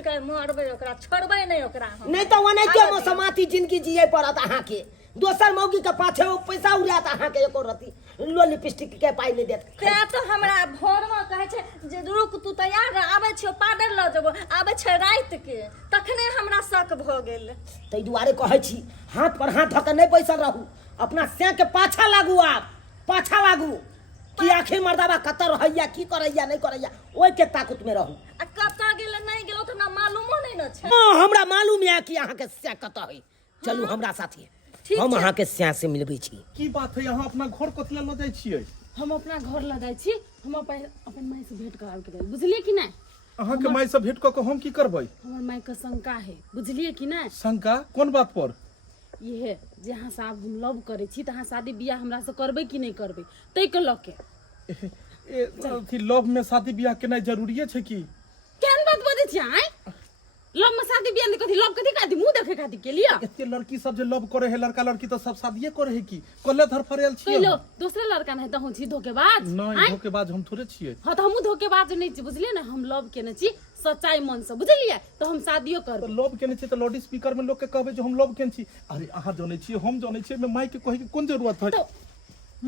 के मारबे ओकरा छोड़बे नहीं ओकरा हम नहीं तो वने के मौसमाती जिंदगी जिए पड़त अहाँ के दोसर मौगी के पाछे पैसा उड़ात अहाँ के एको रति लो लिपस्टिक के पाई ले देत ते तो हमरा भोर में कहे छै जे रुक तू तैयार रह आबै छियो पाउडर ल जेबो आबै छै रात के तखने हमरा शक भ गेल तै दुआरे कहै छी हाथ पर हाथ धक नहीं बैसल रहू अपना से के पाछा लागू आप पाछा लागू कि आखिर मर्दाबा कतर रहैया की करैया नहीं करैया ओइ के ताकत में रहू आ कत्ता गेल नहीं गेलो त हमरा मालूमो नहीं न छै हां हमरा मालूम है कि अहाँ के से कत है चलू हमरा साथे हम अहाँ के से मिलबै छी की बात है यहाँ अपना घर कतला ल जाय छियै हम अपना घर ल जाइ छी हम अपन माय से भेंट करावे के बुझलिए कि नहीं अहाँ के माय से भेंट क के हम की करबै हमर माय के शंका है बुझलिए कि नहीं शंका कोन बात पर ये है जे अहाँ से आब हम लव करे छी त अहाँ शादी बियाह हमरा से करबै कि नहीं करबै तै के ल के अथी लव में शादी बियाह केनाइ जरूरी छै की केहन बात बजै छी आइ लव में शादी बियाह नहीं कथी लव कथी खाती मुंह देखे खाती के लिए एते लड़की सब जे लव करे है लड़का लड़की तो सब शादीए करे है की कल्ले धर फरेल छियै कहिलो दूसरे लड़का नहीं त हम छी धोखेबाज नहीं धोखेबाज हम थोड़े छियै हां त हमहु धोखेबाज नहीं छी बुझलिए ना हम लव केने छी सच्चाई मन से बुझलिए तो हम शादियो तो करब लव केने छी तो लाउड स्पीकर में लोग के कहबे जो हम लव केने छी अरे अहाँ जानै छियै हम जानै छियै में माय के कहे के कोन जरूरत है तो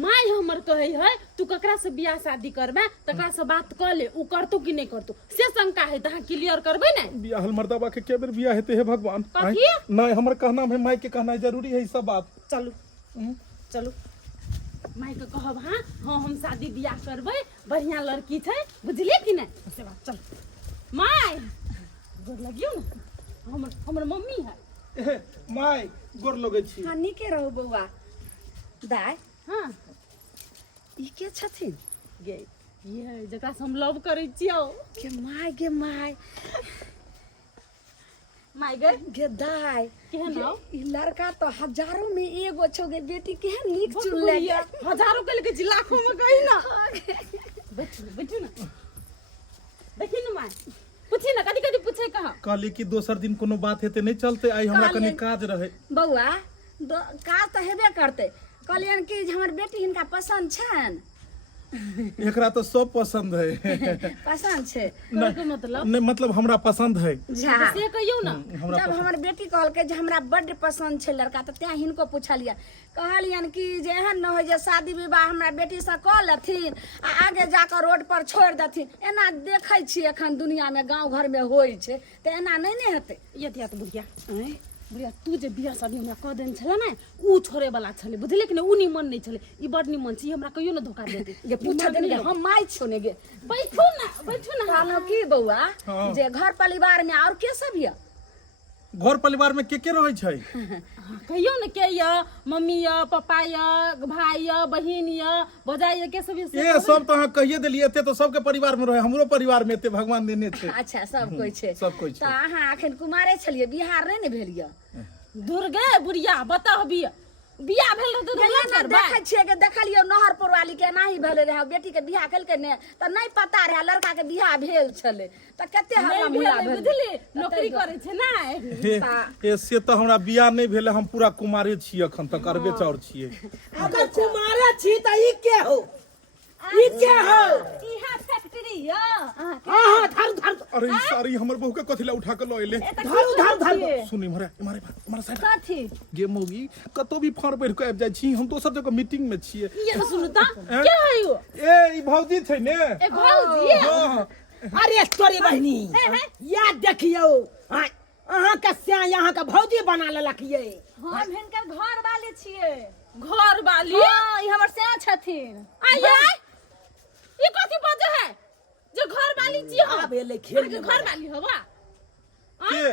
माय हमर कहे है तू ककरा से बियाह शादी करबे तकरा से बात कर ले उ करतो कि नहीं करतो से शंका है तहां क्लियर करबे ना बियाह मर्दाबा के के बेर बियाह हेते हे भगवान कथी? नहीं हमर कहना है माय के कहना जरूरी है ई सब बात चलू चलू माय के कहब हां हम शादी बियाह करबै बढ़िया लड़की छै बुझलिए कि नहीं से बात चल माय गोर लगियो ना हमर मम्मी है माय गोर लगे छी हाँ नीके रहू बौआ दाय हां ई के छथिन गे ये जकरा से हम लव करै छियो गे माय माय गे गे दाय केहन हो ई लड़का तो हजारों में एगो छो गे बेटी केहन नीक बहुत चुन ले बढ़िया। हजारों के लेके लाखों में गई ना बैठू ना देखी ना माय पूछी ना कदी कदी पूछे कहा कहली कि दोसर दिन कोनो बात हेते नहीं चलते आई हमरा कनी काज रहे बौआ काज तो हेबे करते कहलियन कि जे हमर बेटी हिनका पसंद छन एकरा तो सब पसंद है पसंद छे के मतलब नहीं मतलब हमरा पसंद है झा से कहियो ना जब हमर बेटी कहलकै जे हमरा बड्ड पसंद छै लड़का तऽ तें हिनको पूछलियन कहलियन कि जे एहन न हो जे शादी विवाह हमरा बेटी से कऽ लेथिन आ आगे जाकर रोड पर छोड़ि देथिन एना देखै छी एखन दुनिया में गांव घर में होइ छै तऽ एना नहि ने हेतै यतिया तो बुढ़िया तू जे बियाह शादी हमरा कह देन छले ना ऊ छोड़े वाला छले बुझले कि ऊ निमन नहीं छले ई बड निमन छी हमरा कहियो ना धोखा देते जे पूछ देन हम माय छौ ने गे बैठू ना कहलहुँ की बौआ जे घर परिवार में और के सब ये घर परिवार में के रहे छै? कहियो न के य मम्मी य पापा य भाई य बहिन य भौजाई य के सब ये सब तो अहाँ कहिए देलिए, एते तो सबके परिवार में रहे, हमरो परिवार में एते भगवान देने छै। अच्छा सब कोई छै। सब कोई छै। तो अहाँ अखन कुमारे छलिए, बिहार नहीं ने भेलिए? दुर्गे बुढ़िया बताओ बियाह भेल रहै तो देखै छियै के देखलियो नहरपुर वाली के एनाही भेले रहे, बेटी के बियाह केलकै ने त नहीं पता रहे लड़का के बियाह भेल छले, त कते हल्ला मुल्ला भेल बुझली नौकरी करे छै ना। ए से तो हमरा बियाह नहीं भेले, हम पूरा कुमारे छी अखन तक, करबे चाउर छिए। अगर कुमारे छी त ई के हो? ई के हो? इहा फैक्ट्री य हां धर धर। अरे ई सारी हमर बहू के कथिला उठा के लइले। धर धर धर। सुनी मारे साइड कथी गे मौगी, कतो भी फड़ बैठ के आबि जाय छी, हम दोसर जगह मीटिंग में छिए। ये सुनु त के है यो? ए ई भौजी छै ने? ए भौजी हाँ। अरे तोरी बहनी या देखियो, अहाँ के से यहाँ के भौजी बना लेलक ये। हम हिनकर घर वाले छियै। घर वाली हां ई हमर से छथिन। आइए ये कथी बाजे है जो घर वाली छी हो? आब एले खेल के घर वाली होगा के?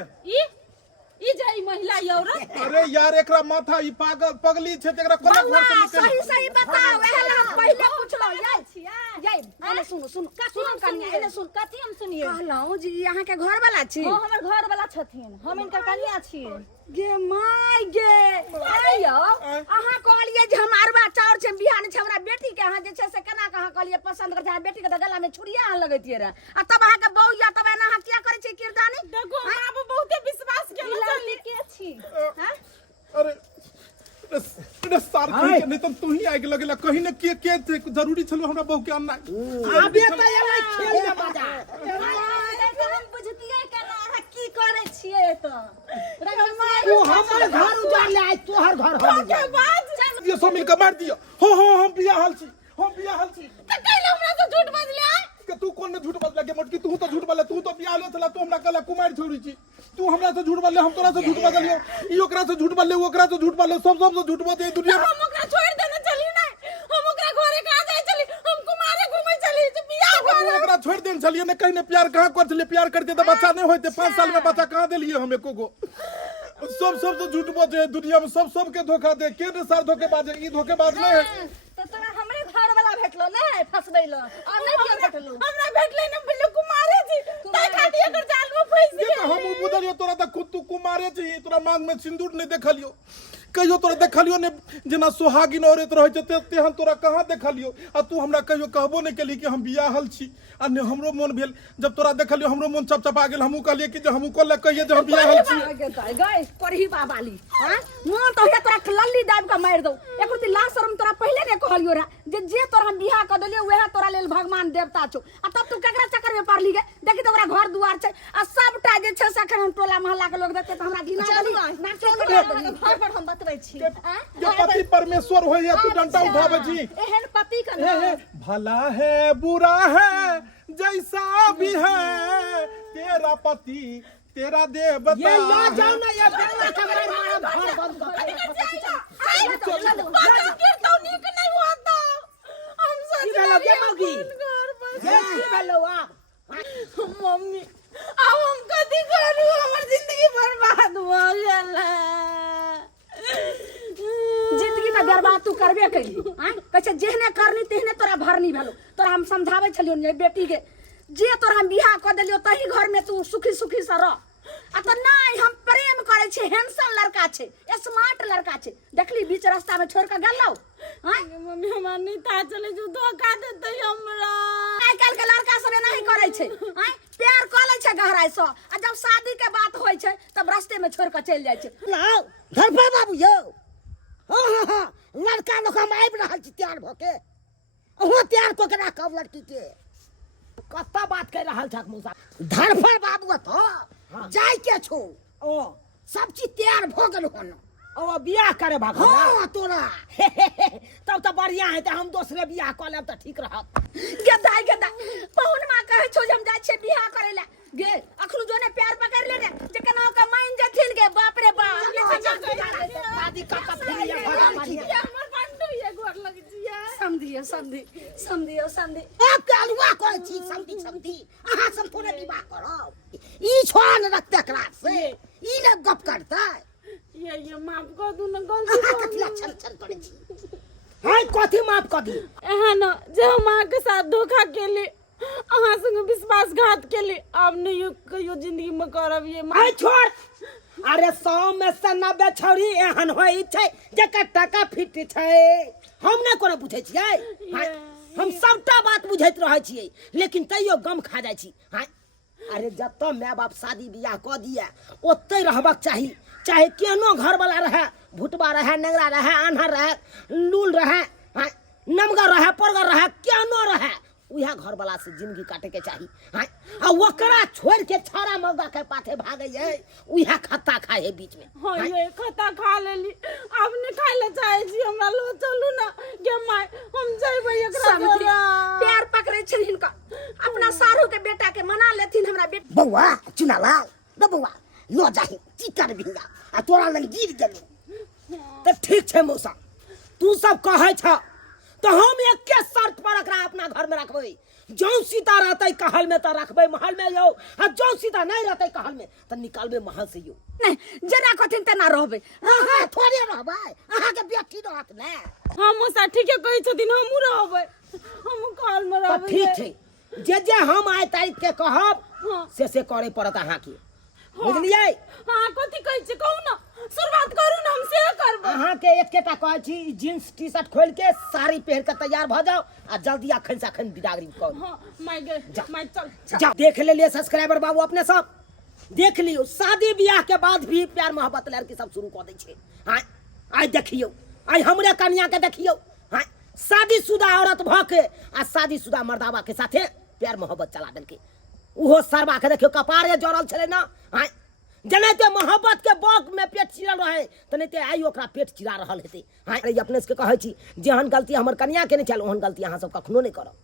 ई जे महिला ये औरत। अरे यार एकरा माथा ई पागल पगली छै, एकरा कोना घर से निकल। सही सही बताओ, एहला हम पहले पूछलो ये एने सुनो सुनो कथी हम सुनिए एने सुन कथी हम सुनिए। कहलौ जी यहाँ के घर वाला छी? हां हमर घर वाला छथिन, हम इनकर कन्या छियै। गे माय गे आइयो अहाँ कहलिए जे हम अरबा चाउर छै बियाह नै छै हमरा बेटी के, अहाँ जे छै से केना कहाँ कहलिए पसंद कर छै बेटी के त गला में छुरिया अहाँ लगैतिए रे, आ तब अहाँ के बहू या तब अहाँ क्या करे छै किरदानी? देखो हमरा पे बहुते विश्वास के लड़की के छी हैं? अरे अरे सार के नहीं तो तू ही आग लगेला कहीं न के जरूरी छलो हमरा बहू के अन्ना। आबे त एले खेल में बजा। हम बुझतिए केना अहाँ की करे छियै त तू हमर घर उजाड़ ले, आज तोहर घर हो जा। ये सब मिलकर मार दिया। हो हम बियाह हाल छी, हम बियाह हाल छी। त कैला हमरा से झूठ बजले? के तू कोन ने झूठ बोलला के मोटकी, तू तो झूठ बोलला, तू तो बियाह ले चला, तू हमरा कहला कुमार छोड़ी छी, तू हमरा से झूठ बोलले, हम तोरा से झूठ बोलियो, ई ओकरा से झूठ बोलले, ओकरा से झूठ बोलले, सब से झूठ बोलते दुनिया में। हम ओकरा छोड़ देना चली ना, हम ओकरा घरे कहां जाय चली, हम कुमारे घूमे चली तो बियाह हम ओकरा छोड़ देन चलिए ने, कहीं ने प्यार कहां कर चलिए, प्यार करते तो बच्चा नहीं होते, 5 साल में बच्चा कहां देलिए हम एको गो। सब तो झूठ बोले दुनिया में, सब के धोखा दे, के ने सार धोखेबाज है, ई धोखेबाज नहीं है। तो तोरा हमरे घर वाला भेटलो ने फसबैलो और नहीं किया भेटलो। हमरा भेटले न बिल्लू कुमारे जी, ताई खाती एकर जाल में फंस ये तो हम बुझलियो, तोरा त खुद तू कुमारे छी, तोरा मांग में सिंदूर नहीं देखलियो, कहियो तोरा देखलियो ने जेना सुहागिन औरत रहे छै तेहन तोरा कहां देखलियो, आ तू हमरा कहियो कहबो नहीं केली कि हम बियाहल छी, आ ने हमरो मन भेल, जब तोरा देखलियो हमरो मन चपचपा गेल, हमहू कहलिए कि जे हमहू कोल्ला कहिए जे हम बियाहल छी। गई करही बाबाली हां मोन तो हे तोरा लल्ली दाब के मार दो, एको ती ला शर्म तोरा पहले ने कहलियो रे जे तोरा हम बियाह क देलियो वह तोरा लेल भगवान देवता छौ, आ तब तू केकरा चक्कर में पड़ली गे? देखि तो ओकरा घर दुआर छै, आ सबटा जे छै से अखन हम टोला मोहल्ला के लोग देखते त हमरा घिना चलू गली ना घर पर हम बतबै छी। ये पति परमेश्वर होय या तू डंडा उठावे छी। एहन पति का ना भला है बुरा है जैसा भी है तेरा पति तेरा देवता। ये ला जाओ ना, ये बेटा का मार मार घर बंद कर। बात करतो नीक नहीं होता, हम सोच की भेलो गे मौगी? घर बस ये की भेलो आ? मम्मी अब हम कथी करू, हमर जिंदगी बर्बाद हो गेल। जिंदगी में बर्बाद तू करबे कैली हां, कहै जेहने करनी तेहने तोरा भरनी भेलो। तोरा हम समझावे छलियो ने बेटी के, जे तोरा हम बियाह क देलियो तही घर में तू सुखी सुखी से रह, आ तो नहीं हम प्रेम करे छे, हैंडसम लड़का छे, स्मार्ट लड़का छे, देखली बीच रास्ता में छोड़ के गेलौ हां। मम्मी हमरा नहीं था चले जो धोखा देते हमरा। आइ काल के लड़का सब नहीं करे छे हां, प्यार क ले छे गहराई से, आ जब शादी के बात होय छे तब रास्ते में छोड़ के चल जाय छे। लाओ घर पर बाबू यो हां लड़का लोग हम आबि रहल छी तैयार भ के, ओहो तैयार क के राखब लड़की के। कत्ता बात कर रहल छक मुसा? धरफड़ बाबू तो जाय के छो, ओ सब चीज तैयार भ गेल हन। ओ बियाह करे भाग हां तोरा तब तो बढ़िया है, तो हम दूसरे बियाह क लेब त ठीक रहत। गदाई गदा पहुन मां कहे छो जे हम जाय छे बियाह करे ले गे, अखनु जो ने प्यार पकड़ ले रे जे केना का माइन जथिन गे, बाप रे बाप शादी का फिर ये भगा मारी हमर बंडू ये गोर लग जिया। समझियो समझी अब कालुआ कहै छी समझी अहाँ सब कोने विवाह करब, ई छोड़ न रखते एकरा से, ई ने गप करता ये माफ कर दू ना गलती अहाँ कर कथी ला छन छन करै छी हाय कथी माफ कर दी एहन जे हम अहाँके साथ धोखा केली अहाँ संग विश्वासघात केली अब नहीं कहियो जिंदगी में करब ये आय छोड़ अरे 100 में से 90 छौरी एहन होई छै जेकर टका फिट छै हम नै कोनो बुझै छियै हाय हम सबटा बात बुझैत रहै छियै लेकिन तैयो गम खा जाइ छी हाय अरे जब तो माय बाप शादी बियाह क दिया ओतै रहबाक चाही चाहे केनो घर वाला रहे भुटबा रहे नेंगरा रहे आन्हर रहे लूल रहे हाय नमगर रहे परगर रहे केनो रहे उहा घर वाला से जिंदगी काटे के चाही हाय आ ओकरा छोड़ के छाड़ा मौगा के पाथे भागे है उहा खत्ता खाए है बीच में हाँ ये खता खा लेली अब नहीं खाए ले चाहे छी हमरा लो चलू ना गे माय हम जइबै एकरा समझी जरा पैर पकड़े छथिन का अपना सारू के बेटा के मना लेथिन हमरा बेटा बौआ चुनालाल न बौआ लो जाही की कर बिंगा आ तोरा लग गिर गेलो तो ठीक है मौसा तू सब कहे छ तो हम एक के शर्त पर एकरा अपना घर में रखबै जौ सीता रहते कहल में तो रखबै महल में यो आ जौ सीता नहीं रहते कहल में तो निकालबै महल से यो नहीं जेना कथिन तेना रहबै अहाँ थोड़े रहबै अहाँ के बेटी रहत ने हम मौसा ठीके कहै छथिन हमहू रहबै हम काल में तो रहबै ठीक है जे हम आय तारीख के कहब हाँ। से करे पड़त अहाँ के बुझलियै हाँ कथी कहै छी कहू ना शुरुआत करू ना हम से करबै अहाँ के एकेटा कहै छी जींस टी शर्ट खोल के साड़ी पहन के तैयार भ जाओ आ जल्दी अखन से अखन बिदागरी करू हाँ माय गे माय चल जाओ देख ले लिए सब्सक्राइबर बाबू अपने सब देख लियो शादी ब्याह के बाद भी प्यार मोहब्बत लड़की सब शुरू कर दै छै हां आइ देखियो आइ हमरे कन्या के देखियो हां शादीशुदा औरत भ के आ शादीशुदा मर्दावा के साथे प्यार मोहब्बत चला देलकै उहो सरवा के देखियो कपारे जड़ल छले ना हां जनेते मोहब्बत के बग में पेट चिरल रहे तनेते आई ओकरा पेट चिरा रहल हेते हां अरे अपने से कहै छी जेहन गलती हमर कन्या के नै चल ओहन गलती अहाँ सब कखनो नै करब